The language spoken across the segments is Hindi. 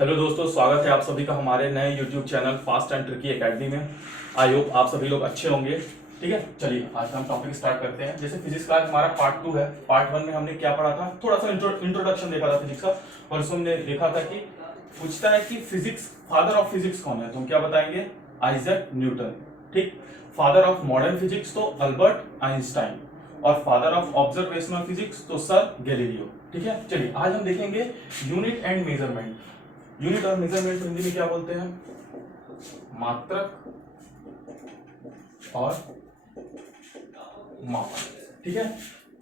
हेलो दोस्तों, स्वागत है आप सभी का हमारे नए YouTube channel fast and tricky academy में। आई होप आप सभी लोग अच्छे होंगे। ठीक है, चलिए आज हम टॉपिक स्टार्ट करते हैं। जैसे फिजिक्स क्लास हमारा पार्ट 2 है। पार्ट 1 में हमने क्या पढ़ा था, थोड़ा सा इंट्रोडक्शन देखा था फिजिक्स का, और उसमें हमने देखा था कि पूछता है कि फिजिक्स फादर ऑफ फिजिक्स कौन है, तो हम क्या बताएंगे, आइजैक न्यूटन। ठीक, फादर ऑफ मॉडर्न फिजिक्स तो अल्बर्ट आइंस्टाइन, और फादर ऑफ ऑब्जर्वेशनल फिजिक्स तो सर गैलीलियो। ठीक है, चलिए आज हम देखेंगे यूनिट एंड मेजरमेंट। यूनिट और मेजरमेंट हिंदी में क्या बोलते हैं, मात्रक और मापन। ठीक है,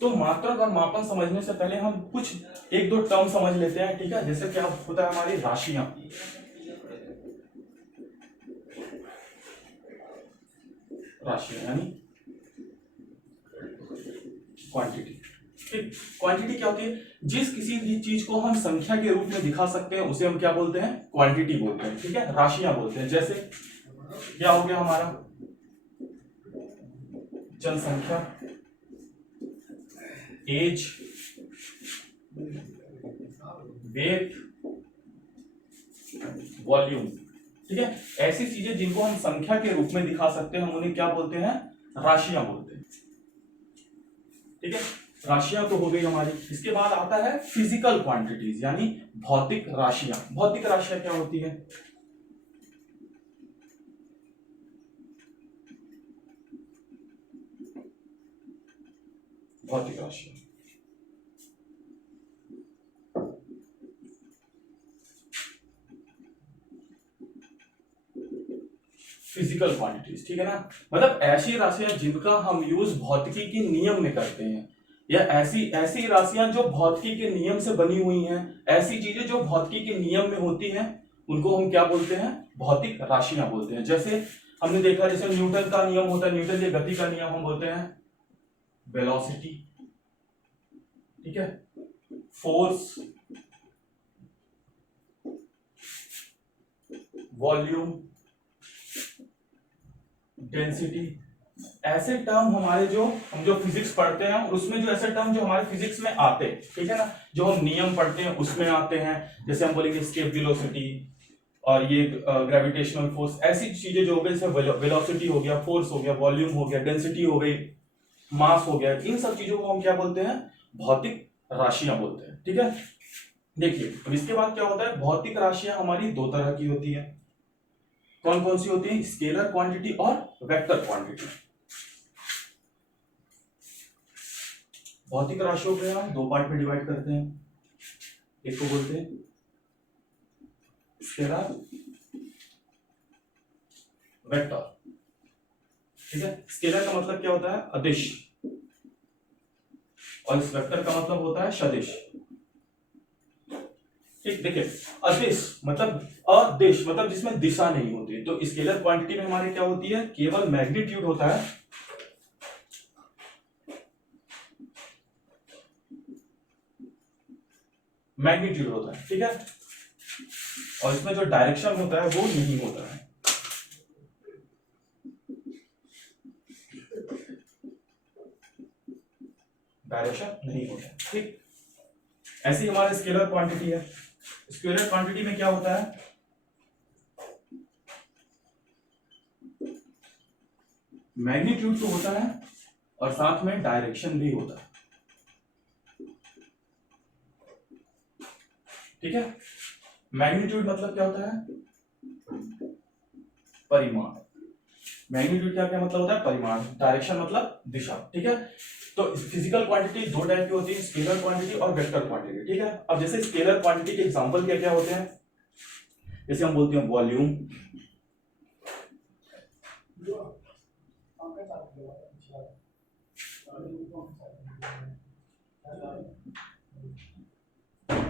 तो मात्रक और मापन समझने से पहले हम कुछ एक दो टर्म समझ लेते हैं। ठीक है, जैसे क्या होता है हमारी राशियां, राशियां यानी क्वांटिटी। ठीक, क्वांटिटी क्या होती है, जिस किसी भी चीज को हम संख्या के रूप में दिखा सकते हैं उसे हम क्या बोलते हैं, क्वांटिटी बोलते हैं। ठीक है, राशियां बोलते हैं। जैसे क्या हो गया हमारा, जनसंख्या, एज, वेट, वॉल्यूम। ठीक है, ऐसी चीजें जिनको हम संख्या के रूप में दिखा सकते हैं हम उन्हें क्या बोलते हैं, राशियां बोलते हैं। ठीक है, राशियां तो हो गई हमारी। इसके बाद आता है फिजिकल क्वांटिटीज यानी भौतिक राशियां। भौतिक राशियां क्या होती है, भौतिक राशियां, फिजिकल क्वांटिटीज। ठीक है ना, मतलब ऐसी राशियां जिनका हम यूज भौतिकी के नियम में करते हैं, या ऐसी ऐसी राशियां जो भौतिकी के नियम से बनी हुई हैं, ऐसी चीजें जो भौतिकी के नियम में होती हैं उनको हम क्या बोलते हैं, भौतिक राशियां बोलते हैं। जैसे हमने देखा, जैसे न्यूटन का नियम होता है, न्यूटन के गति का नियम हम बोलते हैं वेलोसिटी। ठीक है, फोर्स, वॉल्यूम, डेंसिटी। ऐसे टर्म हमारे जो हम जो फिजिक्स पढ़ते हैं और उसमें जो ऐसे टर्म जो हमारे फिजिक्स में आते हैं, ठीक है ना, जो हम नियम पढ़ते हैं उसमें आते हैं। जैसे हम बोलेंगे एस्केप वेलोसिटी, और ये ग्रेविटेशनल फोर्स, ऐसी चीजें जो हो गई, जैसे वेलोसिटी हो गया, फोर्स हो गया, वॉल्यूम हो गया, डेंसिटी हो गई, मास हो गया, इन सब चीजों को हम क्या बोलते हैं, भौतिक राशियां बोलते हैं। ठीक है, देखिए अब इसके बाद क्या होता है, भौतिक राशियां हमारी दो तरह की होती है। कौन कौन सी होती है, स्केलर क्वांटिटी और वेक्टर क्वांटिटी। भौतिक राशियों को हम दो पार्ट में डिवाइड करते हैं। एक को बोलते हैं स्केलर, वेक्टर। ठीक है, स्केलर का मतलब क्या होता है, अदिश, और इस वेक्टर का मतलब होता है सदिश। ठीक, देखिए अदिश मतलब जिसमें दिशा नहीं होती, तो स्केलर क्वांटिटी में हमारे क्या होती है, केवल मैग्नीट्यूड होता है, मैग्नीट्यूड होता है। ठीक है, और इसमें जो डायरेक्शन होता है वो नहीं होता है। डायरेक्शन नहीं होता है। ठीक, ऐसी हमारी स्केलर क्वांटिटी है। स्केलर क्वांटिटी में क्या होता है, मैग्नीट्यूड तो होता है और साथ में डायरेक्शन भी होता है। ठीक है, मैग्नीट्यूड मतलब क्या होता है, परिमाण। मैग्नीट्यूड क्या क्या मतलब होता है, परिमाण। डायरेक्शन मतलब दिशा। ठीक है, तो फिजिकल क्वांटिटी दो टाइप की होती है, स्केलर क्वांटिटी और वेक्टर क्वांटिटी। ठीक है, अब जैसे स्केलर क्वांटिटी के एग्जांपल क्या क्या होते हैं, जैसे हम बोलते हैं वॉल्यूम,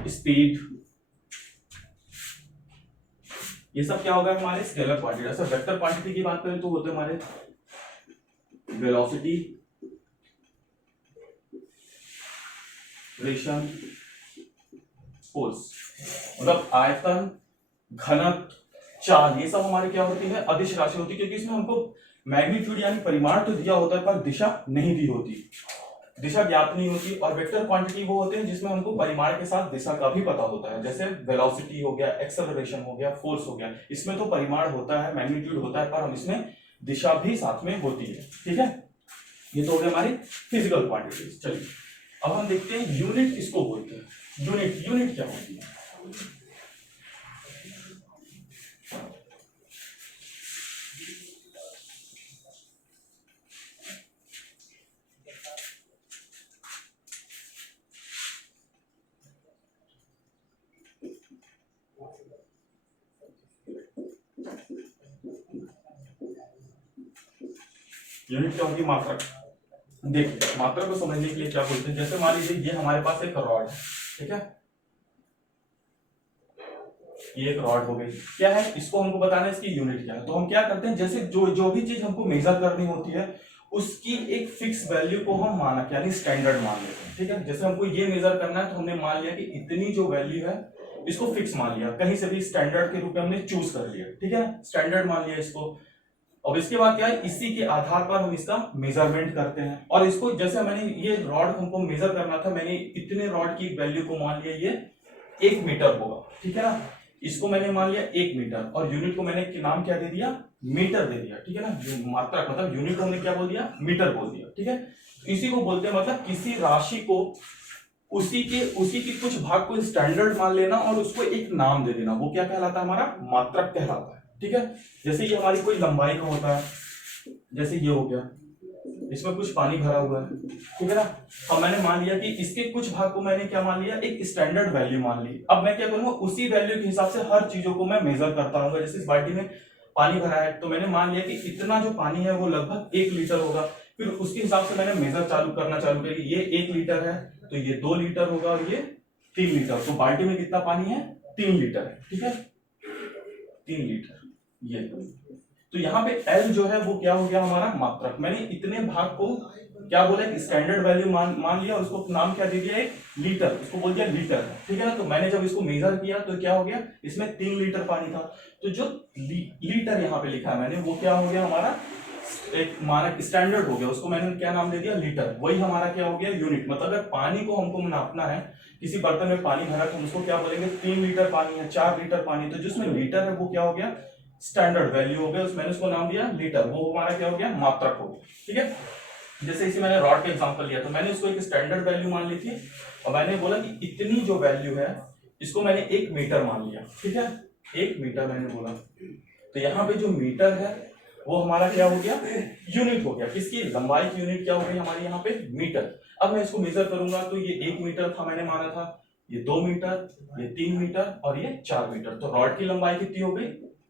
स्पीड, ये सब क्या होगा हमारे स्केलर क्वांटिटी। जैसे वेक्टर क्वांटिटी की बात करें तो होते हमारे वेलोसिटी, रेशन, फोर्स, मतलब आयतन, घनत्व, चाल, ये सब हमारे क्या होती है, अदिश राशि होती है, क्योंकि इसमें हमको मैग्नीट्यूड यानी परिमाण तो दिया होता है पर दिशा नहीं दी होती। दिशा ज्ञात नहीं होती। और वेक्टर क्वांटिटी वो होते हैं जिसमें हमको परिमाण के साथ दिशा का भी पता होता है, जैसे वेलोसिटी हो गया, एक्सेलरेशन हो गया, फोर्स हो गया। इसमें तो परिमाण होता है, मैग्नीट्यूड होता है, पर हम इसमें दिशा भी साथ में होती है। ठीक है, ये तो हो गया हमारी फिजिकल क्वांटिटीज। चलिए अब हम देखते हैं यूनिट किसको बोलते हैं। यूनिट क्या होती है? यूनिट क्या होगी? मात्रक। देखिए मात्रक को समझने के लिए क्या बोलते हैं, जैसे मान लीजिए ये हमारे पास एक रॉड है, ठीक है, ये एक रॉड हो गई, क्या है, इसको हमको बताना है इसकी यूनिट क्या है। तो हम क्या करते हैं, जैसे जो भी चीज हमको मेजर करनी होती है उसकी एक फिक्स वैल्यू को हम मानक यानी स्टैंडर्ड मान लेते हैं। ठीक है, जैसे हमको ये मेजर करना है तो हमने मान लिया कि इतनी जो वैल्यू है इसको फिक्स मान लिया, कहीं से भी स्टैंडर्ड के रूप में हमने चूज कर लिया। ठीक है, स्टैंडर्ड मान लिया इसको। अब इसके बाद क्या है, इसी के आधार पर हम इसका मेजरमेंट करते हैं। और इसको जैसे मैंने ये रॉड हमको मेजर करना था, मैंने इतने रॉड की वैल्यू को मान लिया ये 1 मीटर होगा। ठीक है ना, इसको मैंने मान लिया 1 मीटर और यूनिट को मैंने नाम क्या दे दिया, मीटर दे दिया। ठीक है ना, मात्रक मतलब यूनिट को हमने क्या बोल दिया, मीटर बोल दिया। ठीक है, तो इसी को बोलते हैं मतलब किसी राशि को उसी के कुछ भाग को स्टैंडर्ड मान लेना और उसको एक नाम दे देना, वो क्या कहलाता है, हमारा मात्रक कहलाता है। ठीक है, जैसे ये हमारी कोई लंबाई का होता है, जैसे ये हो गया, इसमें कुछ पानी भरा हुआ है। ठीक है ना, अब मैंने मान लिया कि इसके कुछ भाग को मैंने क्या मान लिया, एक स्टैंडर्ड वैल्यू मान ली। अब मैं क्या करूंगा, उसी वैल्यू के हिसाब से हर चीजों को मैं मेजर करता रहूंगा। जैसे इस बाल्टी में पानी भरा है तो मैंने मान लिया कि इतना जो पानी है वो लगभग 1 लीटर होगा। फिर उसके हिसाब से मैंने मेजर करना चालू किया, ये 1 लीटर है तो ये 2 लीटर होगा और ये 3 लीटर। तो बाल्टी में कितना पानी है, 3 लीटर है। ठीक है, 3 लीटर ये। तो यहाँ पे L जो है वो क्या हो गया, हमारा मात्रक। मैंने इतने भाग को क्या बोला, एक स्टैंडर्ड वैल्यू मान लिया, उसको नाम क्या दे दिया, एक लीटर, उसको बोल दिया लीटर। ठीक है ना, तो मैंने जब इसको मेजर किया तो क्या हो गया, इसमें 3 लीटर पानी था। तो जो लीटर यहाँ पे लिखा है मैंने, वो क्या हो गया, हमारा एक मानक स्टैंडर्ड हो गया, उसको मैंने क्या नाम दे दिया, लीटर। वही हमारा क्या हो गया, यूनिट। मतलब अगर पानी को हमको नापना है, किसी बर्तन में पानी भरा तो हम उसको क्या बोलेंगे, 3 लीटर पानी है, 4 लीटर पानी। तो जिसमें लीटर है वो क्या हो गया, स्टैंडर्ड वैल्यू हो गया, मैंने उसको नाम दिया लीटर, वो हमारा क्या हो गया, मात्रक हो गया। ठीक है, जैसे इसी मैंने रॉड का एग्जांपल लिया तो मैंने उसको एक स्टैंडर्ड वैल्यू मान ली थी और मैंने बोला कि इतनी जो वैल्यू है इसको मैंने 1 मीटर मान लिया। ठीक है, 1 मीटर मैंने बोला, तो यहाँ पे जो मीटर है वो हमारा क्या हो गया, यूनिट हो गया। किसकी, लंबाई की यूनिट क्या हो गई हमारी यहाँ पे, मीटर। अब मैं इसको मेजर करूंगा तो ये 1 मीटर था मैंने माना था, ये 2 मीटर, ये 3 मीटर और ये 4 मीटर। तो रॉड की लंबाई कितनी हो गई,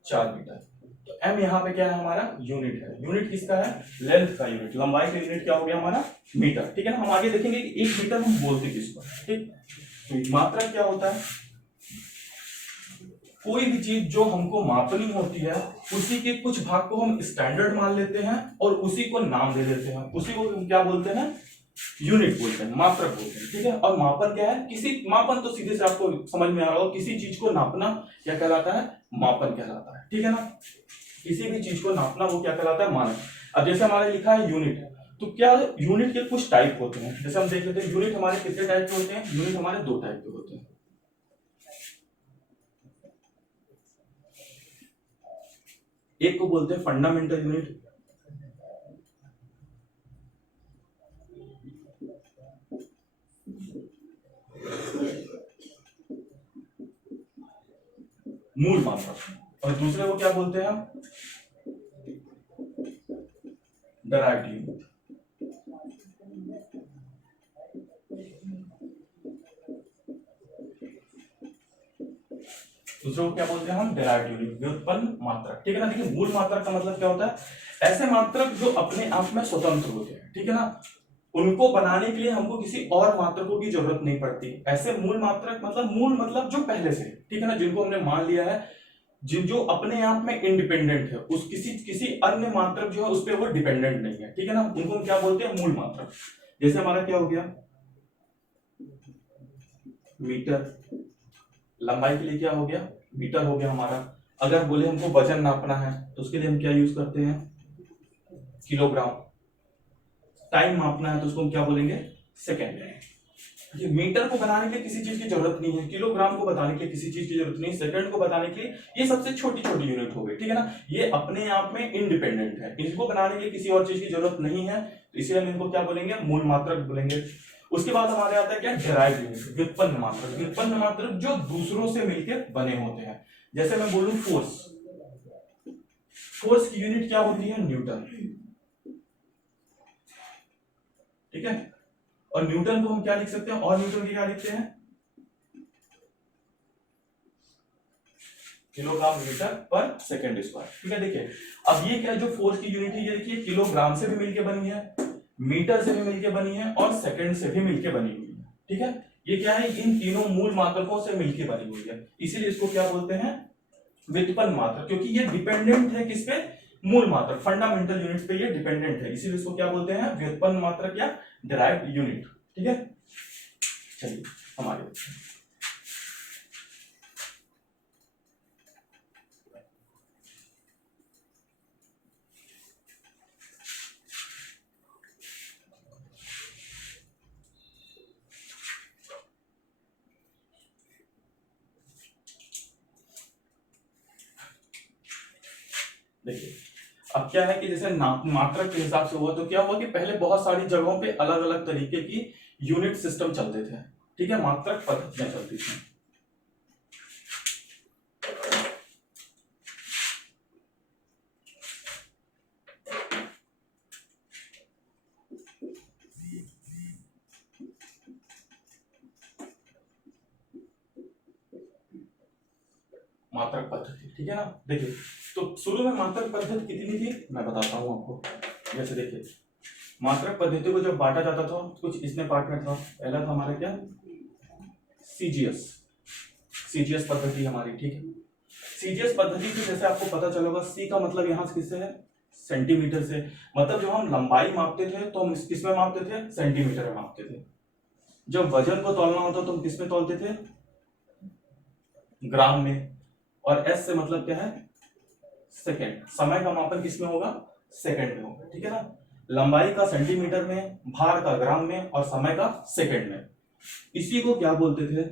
4 मीटर। तो m यहाँ पे क्या है, हमारा यूनिट है। यूनिट किसका है, लेंथ का यूनिट, लंबाई का यूनिट क्या हो गया हमारा, मीटर। ठीक है ना, हम आगे देखेंगे कि 1 मीटर हम बोलते किसको। ठीक, मात्रक क्या होता है, कोई भी चीज जो हमको मापनी होती है उसी के कुछ भाग को हम स्टैंडर्ड मान लेते हैं और उसी को नाम दे देते हैं, उसी को क्या बोलते हैं, यूनिट बोलते हैं, मात्रक बोलते हैं। ठीक है, और मापन क्या है, किसी मापन तो सीधे से आपको समझ में आ रहा होगा, किसी चीज को नापना क्या कहलाता है, मापन कहलाता है। ठीक है ना, किसी भी चीज को नापना वो क्या कहलाता है, मानक। अब जैसे हमारे लिखा है यूनिट, तो क्या यूनिट के कुछ टाइप होते हैं, जैसे हम देख लेते हैं यूनिट हमारे कितने टाइप के होते हैं, यूनिट हमारे 2 टाइप के होते हैं। एक को बोलते हैं फंडामेंटल यूनिट, मूल मात्रक, और दूसरे को क्या बोलते हैं हम, डराइव्ड यूनिट। दूसरे को क्या बोलते हैं हम, डेराइव्ड यूनिट, व्युत्पन्न मात्रक। ठीक है ना, देखिए मूल मात्रक का मतलब क्या होता है, ऐसे मात्रक जो अपने आप में स्वतंत्र होते हैं। ठीक है ना, उनको बनाने के लिए हमको किसी और मात्रकों की जरूरत नहीं पड़ती। ऐसे मूल मात्रक मतलब मूल मतलब जो पहले से, ठीक है ना, जिनको हमने मान लिया है, जिन जो अपने आप में इंडिपेंडेंट है, उस किसी अन्य मात्रक जो है उस पर वो डिपेंडेंट नहीं है। ठीक है ना, उनको हम क्या बोलते हैं, मूल मात्रक। जैसे हमारा क्या हो गया, मीटर, लंबाई के लिए क्या हो गया, मीटर हो गया हमारा। अगर बोले हमको वजन नापना है तो उसके लिए हम क्या यूज करते हैं, किलोग्राम। टाइम मापना है तो उसको हम क्या बोलेंगे, सेकेंड है। ये मीटर को बनाने के लिए किसी चीज की जरूरत नहीं है, किलोग्राम को बताने के लिए किसी चीज की जरूरत नहीं, सेकंड को बताने के लिए ये सबसे छोटी छोटी यूनिट हो गई, ठीक है ना। ये अपने आप में इंडिपेंडेंट है, इनको बनाने के लिए किसी और चीज की जरूरत नहीं है, तो इसलिए हम इनको क्या बोलेंगे, मूल मात्रक बोलेंगे। उसके बाद हमारे आता है क्या, डिराइव्ड यूनिट, व्युत्पन्न मात्रक। व्युत्पन्न मात्रक जो दूसरों से मिलकर बने होते हैं। जैसे मैं बोलूं फोर्स, फोर्स की यूनिट क्या होती है, न्यूटन, ठीक है। और न्यूटन को हम क्या लिख सकते हैं, और न्यूटन की क्या लिखते हैं, किलोग्राम मीटर पर सेकंड स्क्वायर, ठीक है। देखिए अब ये क्या, जो फोर्स की यूनिट है ये देखिए किलोग्राम से भी मिलके बनी है, मीटर से भी मिलके बनी है, और सेकंड से भी मिलके बनी हुई है, ठीक है। ये क्या है, इन तीनों मूल मात्रकों से मिलके बनी हुई है, इसीलिए इसको क्या बोलते हैं, व्युत्पन्न मात्रक, क्योंकि ये डिपेंडेंट है किस पे, मूल मात्रक, फंडामेंटल यूनिट पे ये डिपेंडेंट है, इसीलिए इसको क्या बोलते हैं, व्युत्पन्न मात्रक या डिराइव्ड यूनिट, ठीक है। चलिए हमारे देखिए अब क्या है कि जैसे मात्रक के हिसाब से हुआ, तो क्या हुआ कि पहले बहुत सारी जगहों पे अलग अलग तरीके की यूनिट सिस्टम चलते थे, ठीक है, मात्रक पद्धतियां चलती थी। मात्रक पद्धति, ठीक है ना। देखिए तो शुरू में मात्रक पद्धति कितनी थी, मैं बताता हूं आपको। जैसे देखिए मात्रक पद्धति को जब बांटा जाता था कुछ इसने पार्ट में था, पहला था हमारा क्या, सीजीएस, सीजीएस पद्धति हमारी, ठीक है। सीजीएस पद्धति की जैसे आपको पता चला होगा, सी का मतलब यहां से किससे है, सेंटीमीटर से, मतलब जो हम लंबाई मापते थे तो हम किसमें मापते थे, सेंटीमीटर में मापते थे। जब वजन को तौलना होता तो हम किसमें तौलते थे, ग्राम में। और एस से मतलब क्या है, सेकेंड। समय का मापन किसमें होगा, सेकेंड में होगा, ठीक है ना। लंबाई का सेंटीमीटर में, भार का ग्राम में, और समय का सेकेंड में। इसी को क्या बोलते थे,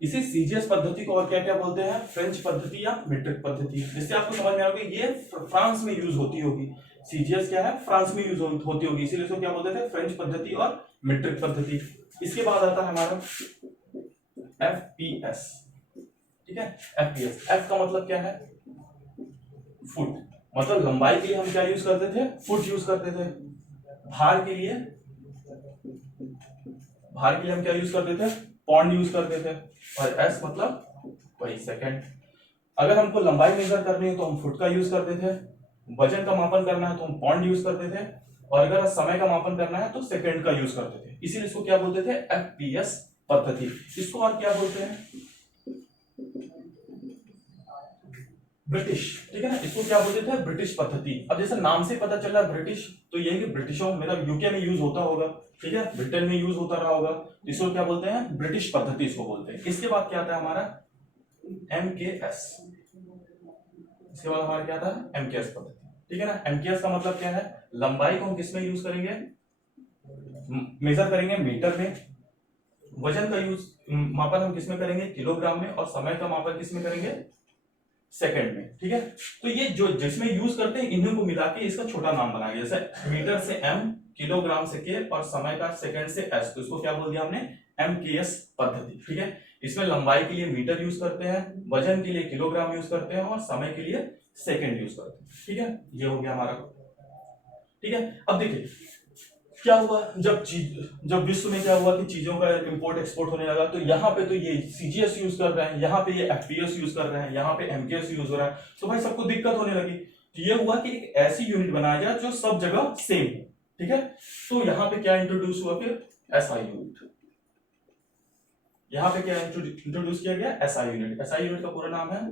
इसी सीजीएस पद्धति को और क्या क्या बोलते हैं, फ्रेंच पद्धति या मीट्रिक पद्धति। जिससे आपको समझ में आएगा ये फ्रांस में यूज होती होगी, सीजीएस क्या है, फ्रांस में यूज होती होगी, इसीलिए इसको क्या बोलते थे, फ्रेंच पद्धति और मीट्रिक पद्धति। इसके बाद आता है हमारा एफपीएस, ठीक है। एफपीएस, एफ का मतलब क्या है, फुट, मतलब लंबाई के लिए हम क्या यूज करते थे, फुट यूज करते थे। भार के लिए, भार के लिए हम क्या यूज करते थे, पौंड यूज करते थे। और एस मतलब वही सेकंड। अगर हमको लंबाई मेजर करनी है तो हम फुट का यूज करते थे, वजन का मापन करना है तो हम पौंड यूज करते थे, और अगर समय का मापन करना है तो सेकंड का यूज करते थे। इसीलिए इसको क्या बोलते थे, एफपीएस पद्धति। इसको और क्या बोलते हैं, ब्रिटिश, ठीक है ना। इसको क्या बोलते थे, ब्रिटिश पद्धति। अब जैसे नाम से पता चल रहा है ब्रिटिश, तो ये है कि ब्रिटिशों, मतलब यूके में यूज होता होगा, ठीक है, ब्रिटेन में यूज होता रहा होगा, इसको क्या बोलते हैं, ब्रिटिश पद्धति इसको बोलते हैं। इसके बाद क्या आता है हमारा, एमकेएस। इसके बाद हमारा क्या था, एमकेएस पद्धति, ठीक है ना। एमकेएस का मतलब क्या है, लंबाई को हम किसमें यूज करेंगे, मेजर करेंगे मीटर में, वजन का यूज मापन हम किसमें करेंगे, किलोग्राम में, और समय का मापन किसमें करेंगे, सेकंड में, ठीक है। तो ये जो जिसमें यूज करते हैं इन्हीं को मिला के इसका छोटा नाम बनाया, जैसे मीटर से एम, किलोग्राम से के, और समय का सेकंड से एस, तो इसको क्या बोल दिया हमने, एमकेएस पद्धति, ठीक है। इसमें लंबाई के लिए मीटर यूज करते हैं, वजन के लिए किलोग्राम यूज करते हैं, और समय के लिए सेकंड यूज करते हैं, ठीक है। ये हो गया हमारा, ठीक है। अब देखिए क्या हुआ, जब विश्व में क्या हुआ कि चीजों का इंपोर्ट एक्सपोर्ट होने लगा, तो यहाँ पे तो ये सीजीएस यूज कर रहे हैं, यहाँ पे ये एफपीएस यूज कर रहे हैं, यहाँ पे एमकेएस यूज हो रहा है, तो भाई सबको दिक्कत होने लगी। तो ये हुआ कि एक ऐसी यूनिट बनाया जाए जो सब जगह सेम हो, ठीक है। तो यहाँ पे क्या इंट्रोड्यूस हुआ, फिर एसआई यूनिट। यहाँ पे क्या इंट्रोड्यूस किया गया, एसआई यूनिट। एसआई यूनिट का पूरा नाम है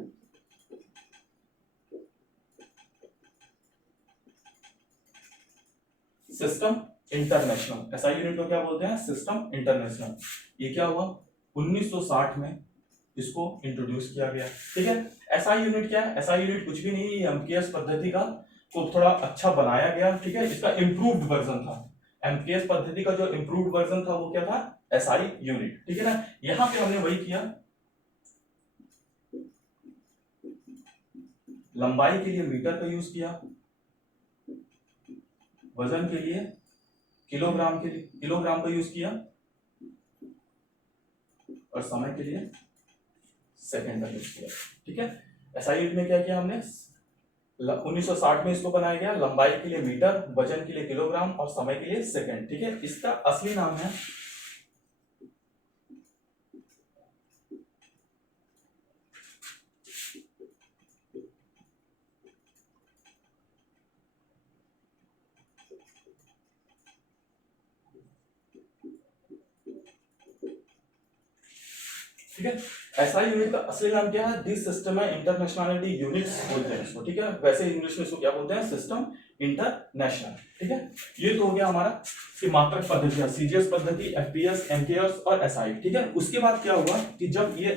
सिस्टम इंटरनेशनल। एसआई यूनिट को क्या बोलते हैं, सिस्टम इंटरनेशनल। ये क्या हुआ, 1960 में इसको इंट्रोड्यूस किया गया, ठीक है। एसआई यूनिट क्या है, एसआई यूनिट कुछ भी नहीं है, एमकेएस पद्धति का को थोड़ा अच्छा बनाया गया, ठीक है, इसका इम्प्रूव्ड वर्जन था। एमपीएस पद्धति का जो इम्प्रूव्ड वर्जन था वो क्या था, एसआई यूनिट, ठीक है ना। यहां पे हमने वही किया, लंबाई के लिए मीटर का यूज किया, वजन के लिए किलोग्राम का यूज किया, और समय के लिए सेकंड का यूज किया, ठीक है। एसआई यूनिट में क्या किया हमने, 1960 में इसको बनाया गया, लंबाई के लिए मीटर, वजन के लिए किलोग्राम और समय के लिए सेकंड, ठीक है। इसका असली नाम है ठीक है। एसआई यूनिट का असली नाम क्या है, दिस सिस्टम है इंटरनेशनलिटी यूनिट्स बोलते हैं इसको, ठीक है। वैसे इंग्लिश में इसको क्या बोलते हैं, सिस्टम इंटरनेशनल, ठीक है। ये तो हो गया हमारा कि मात्रक पद्धतियां, सीजीएस पद्धति, एफपीएस, एमकेएस और एसआई, ठीक है। उसके बाद क्या हुआ कि जब ये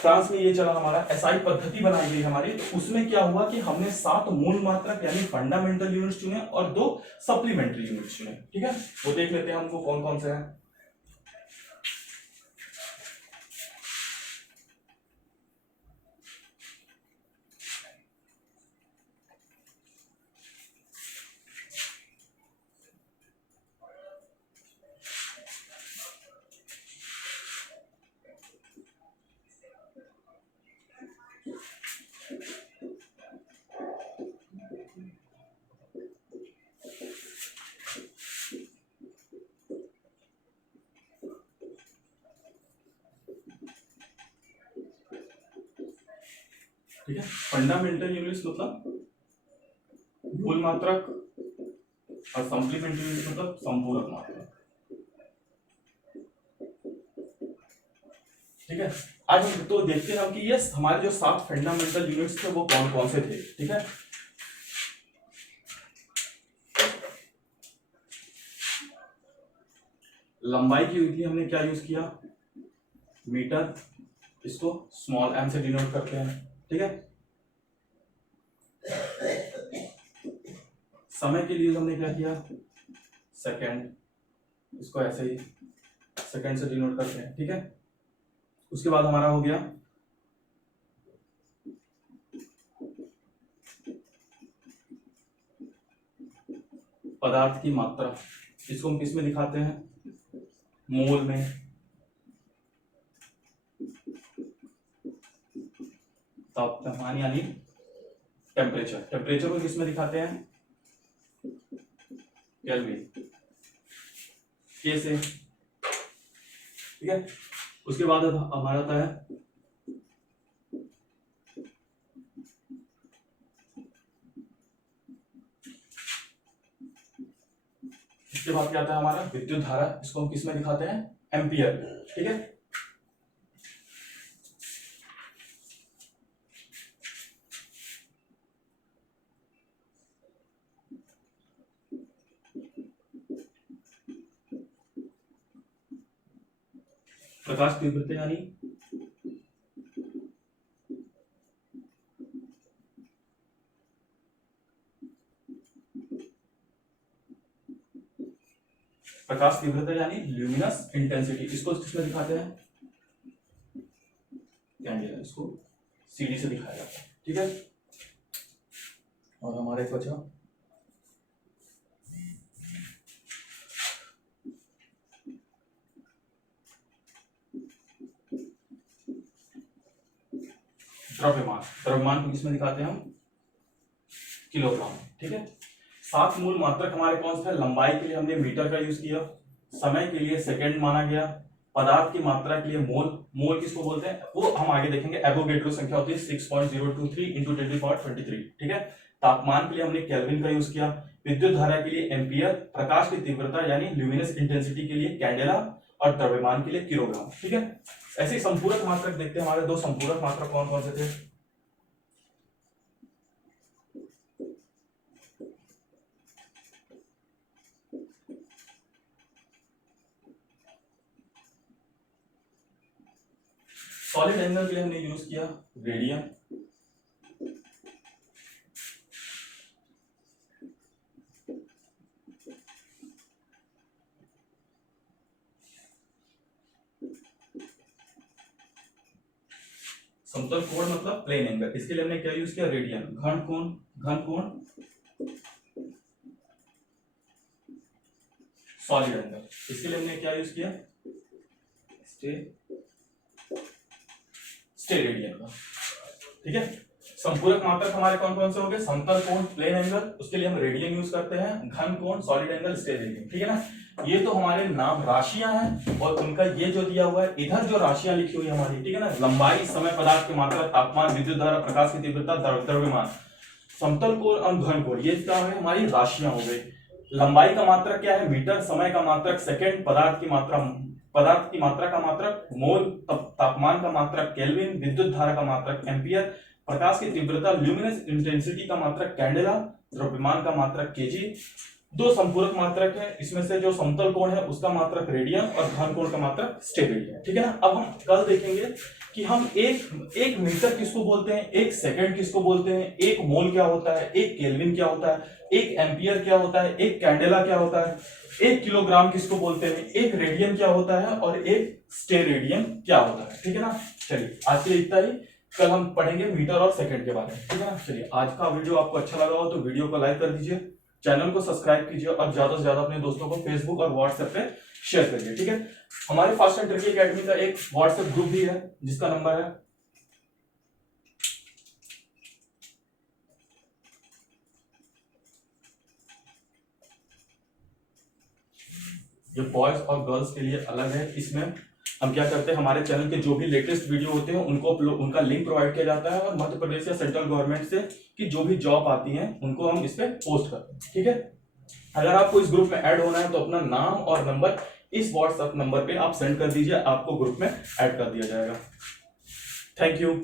फ्रांस में ये चला हमारा एसआई पद्धति बनाई गई हमारी, तो उसमें क्या हुआ कि हमने 7 मूल मात्रक यानी फंडामेंटल यूनिट्स चुने और 2 सप्लीमेंट्री यूनिट्स चुने, ठीक है। वो देख लेते हैं हमको कौन कौन से हैं। ठीक है, फंडामेंटल यूनिट्स मतलब मूल मात्रक और सप्लीमेंट्री यूनिट्स मतलब संपूरक मात्रक, ठीक है। आज हम तो देखते हैं हम कि ये हमारे जो 7 फंडामेंटल यूनिट्स थे वो कौन कौन से थे, ठीक है। लंबाई की यूनिट हमने क्या यूज किया, मीटर, इसको स्मॉल एम से डिनोट करते हैं, ठीक है। समय के लिए हमने क्या किया, सेकंड, इसको ऐसे ही सेकंड से डिनोट करते हैं, ठीक है। उसके बाद हमारा हो गया पदार्थ की मात्रा, इसको हम किस में दिखाते हैं, मोल में, तापमान यानी टेम्परेचर, टेम्परेचर को किस में दिखाते हैं, केल्विन, के से, ठीक है। उसके बाद हमारा आता है इसके बाद क्या आता है हमारा विद्युत धारा, इसको हम किस में दिखाते हैं, एम्पियर, ठीक है। प्रकाश तीव्रता यानी प्रकाश तीव्रता यानी ल्यूमिनस इंटेंसिटी, इसको किसमें दिखाते हैं, कैंडेला, इसको सीडी से दिखाया जाता है, ठीक है। और हमारे बचा द्रव्यमान, द्रव्यमान को किसमें दिखाते हैं हम, किलोग्राम, ठीक है। 7 मूल मात्रक हमारे कौन से, लंबाई के लिए हमने मीटर का यूज किया, समय के लिए सेकंड माना गया, पदार्थ की मात्रा के लिए मोल, मोल किसको बोलते हैं वो हम आगे देखेंगे, एवोगैड्रो संख्या होती है 6.023 इंटू 10⁻23, ठीक है। तापमान के लिए हमने केल्विन का यूज किया, विद्युत धारा के लिए एम्पियर, प्रकाश की तीव्रता यानी ल्यूमिनस इंटेंसिटी के लिए कैंडेला और द्रव्यमान के लिए किलोग्राम, ठीक है। ऐसे संपूरक मात्रक देखते हैं, हमारे 2 संपूरक मात्रक कौन कौन से थे, सॉलिड एंगल के लिए हमने यूज किया रेडियन, समतल कोण मतलब प्लेन एंगल, इसके लिए हमने क्या यूज किया, रेडियन। घन कोण सॉलिड एंगल, इसके लिए हमने क्या यूज किया, स्टेरेडियन का। ठीक है, संपूरक मात्रक हमारे कौन कौन से हो गए, समतल कोण प्लेन एंगल, उसके लिए हम रेडियन यूज करते हैं, घन कोण सॉलिड एंगल स्टेरेडियन। ठीक है ना, ये तो हमारे नाम राशियां हैं और उनका ये जो दिया हुआ है, इधर जो राशियां लिखी हुई है हमारी, ठीक है ना, लंबाई, समय, पदार्थ की मात्रा, तापमान, विद्युत धारा, प्रकाश की तीव्रता, द्रव्यमान, समतल कोण और घन कोण, ये क्या है, हमारी राशियां हो गई। लंबाई का मात्रक क्या है, मीटर, समय का मात्रक सेकंड, पदार्थ की मात्रा का मात्रक मोल, तापमान का मात्रक केल्विन, विद्युत धारा का मात्रक एम्पियर, प्रकाश की तीव्रता ल्यूमिनस इंटेंसिटी का मात्रक कैंडेला, द्रव्यमान का मात्रक केजी। दो संपूरक मात्रक है, इसमें से जो समतल कोण है उसका मात्रक रेडियन और घन कोण का मात्रक स्टेरेडियन। ठीक है ना, अब हम कल देखेंगे कि हम एक मीटर किसको बोलते हैं, एक सेकंड किसको बोलते हैं, एक मोल क्या होता है, एक केल्विन क्या होता है, एक एम्पियर क्या होता है, एक कैंडेला क्या होता है, एक किलोग्राम किसको बोलते हैं, एक रेडियन क्या होता है और एक स्टेरेडियन क्या होता है। ठीक है ना, चलिए आज के लिए इतना ही, कल हम पढ़ेंगे मीटर और सेकंड के बारे में। ठीक है ना, चलिए आज का वीडियो आपको अच्छा लगा हो तो वीडियो को लाइक कर दीजिए, चैनल को सब्सक्राइब कीजिए और ज्यादा से ज्यादा अपने दोस्तों को फेसबुक और व्हाट्सएप पे शेयर करिए। ठीक है, हमारे फास्ट एंड ट्रिकी एकेडमी का एक व्हाट्सएप ग्रुप भी है जिसका नंबर है ये बॉयज और गर्ल्स के लिए अलग है। इसमें हम क्या करते हैं, हमारे चैनल के जो भी लेटेस्ट वीडियो होते हैं उनको उनका लिंक प्रोवाइड किया जाता है और मध्य प्रदेश या सेंट्रल गवर्नमेंट से कि जो भी जॉब आती है उनको हम इस पे पोस्ट करते हैं। ठीक है, अगर आपको इस ग्रुप में ऐड होना है तो अपना नाम और नंबर इस व्हाट्सएप नंबर पे आप सेंड कर दीजिए, आपको ग्रुप में ऐड कर दिया जाएगा। Thank you.